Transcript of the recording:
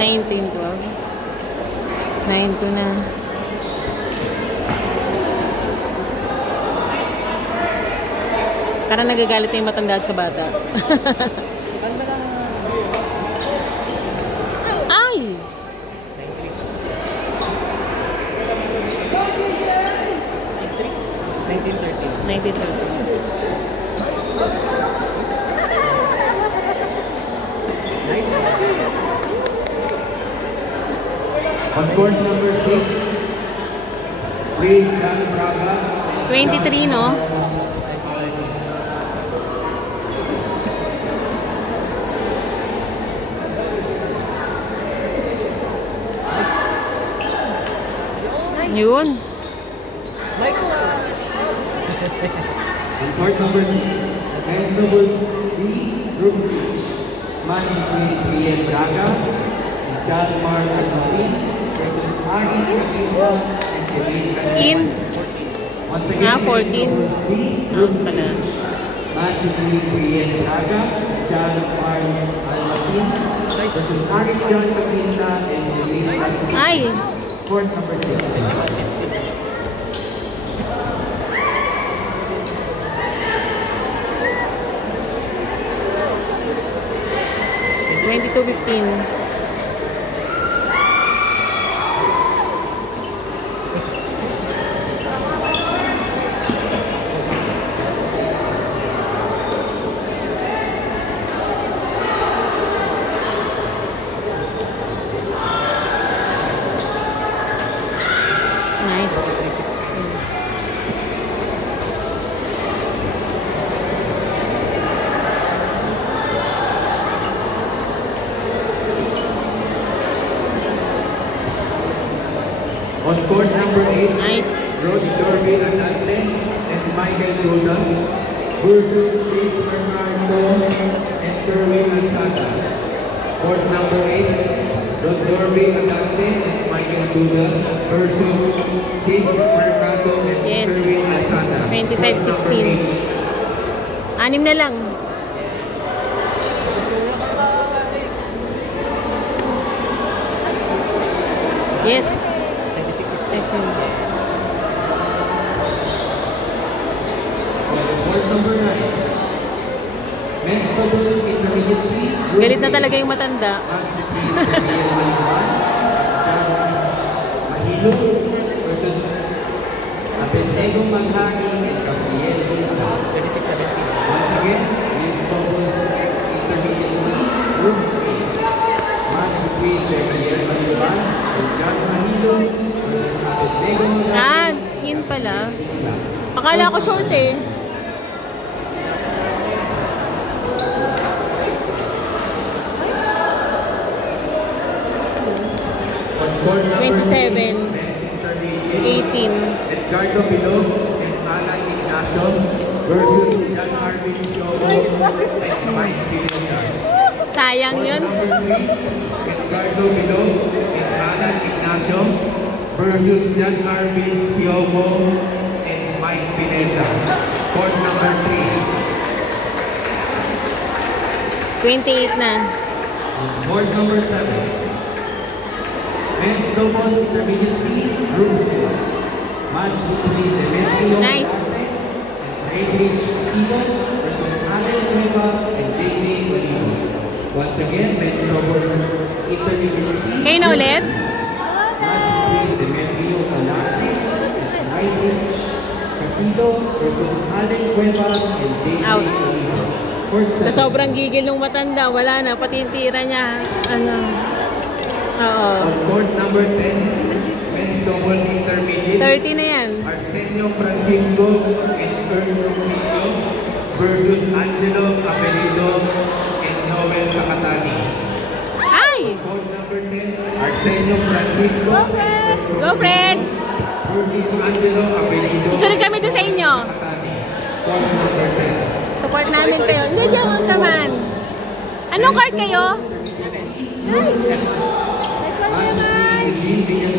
19-12. 9-2 na. Parang nagagalit na yung matanda sa bata. Ay! 19-13. On court number 6, Ray John Braga. 23, no? Yun. On court number 6, men's doubles B, group H. Match between Ray Braga and John Mark Almasin versus Agis Cathedral and Jermaine Castillo. In? Once again, 14. men's doubles B, group Pala. H. Match between Ray Braga and John Mark Almasin versus Agis John Cathedral and Jermaine Castillo. Ay! Court number 6. 22-15. Nice. On court number 8, Nice. Rod Jorge Adante and Michael Dudas versus Chris Bernardo and Kerwin Alzada. Court number 8, Rod Jorge Adante and Michael Dudas versus Chris Bernardo and Yes. Kerwin Alzada. 25-16. Anim na lang. Yes. Court number 9, men's doubles intermediate C. Galit na talaga yung matanda. Match between Gabriel Maligman and Mahilo versus Abednego Maghagi and Gabriel Isla. 26-17. Once again, men's doubles intermediate C, group A. Match between Gabriel Maligman and John Mahilo versus Abednego Maghagi Ah, yun pala. and Isla. Akala ko short eh. On court number 27, men's intermediate 18. Edgardo Bilog and Alan Ignacio versus John Marvin Siogo and Mike Filipian. Sayang yun. Number 3, Edgardo Bilog and Alan Ignacio versus John Marvin Siogo and Mike Filipian. Court number 3. 28 na. Court number 7. Men's doubles intermediate C, group C. Match between Demetrio Nice. and Friedrich Sigo versus Allen Cuevas and JJ Olivo. Once again, men's doubles intermediate C. Kayo na ulit? Match between Demetrio Alante and Friedrich Sigo versus Allen Cuevas and JJ Out. Olivo. Court Sa 7. sobrang gigil ng matanda, wala na. Pati yung tira niya. Ano? Oo. On court number 10, men's doubles intermediate. 30 na yan. Arsenio Francisco and Earl Rufino versus Angelo Apelido and Noel Zacatani. Ay! Court number 10, Arsenio Francisco Go, Fred! Go, Fred! versus Angelo Apelido Susunod kami doon sa inyo. Zacatani. Court number 10. Support namin kayo. Hindi, diyan naman. Anong card kayo? Nice! Match between Eugene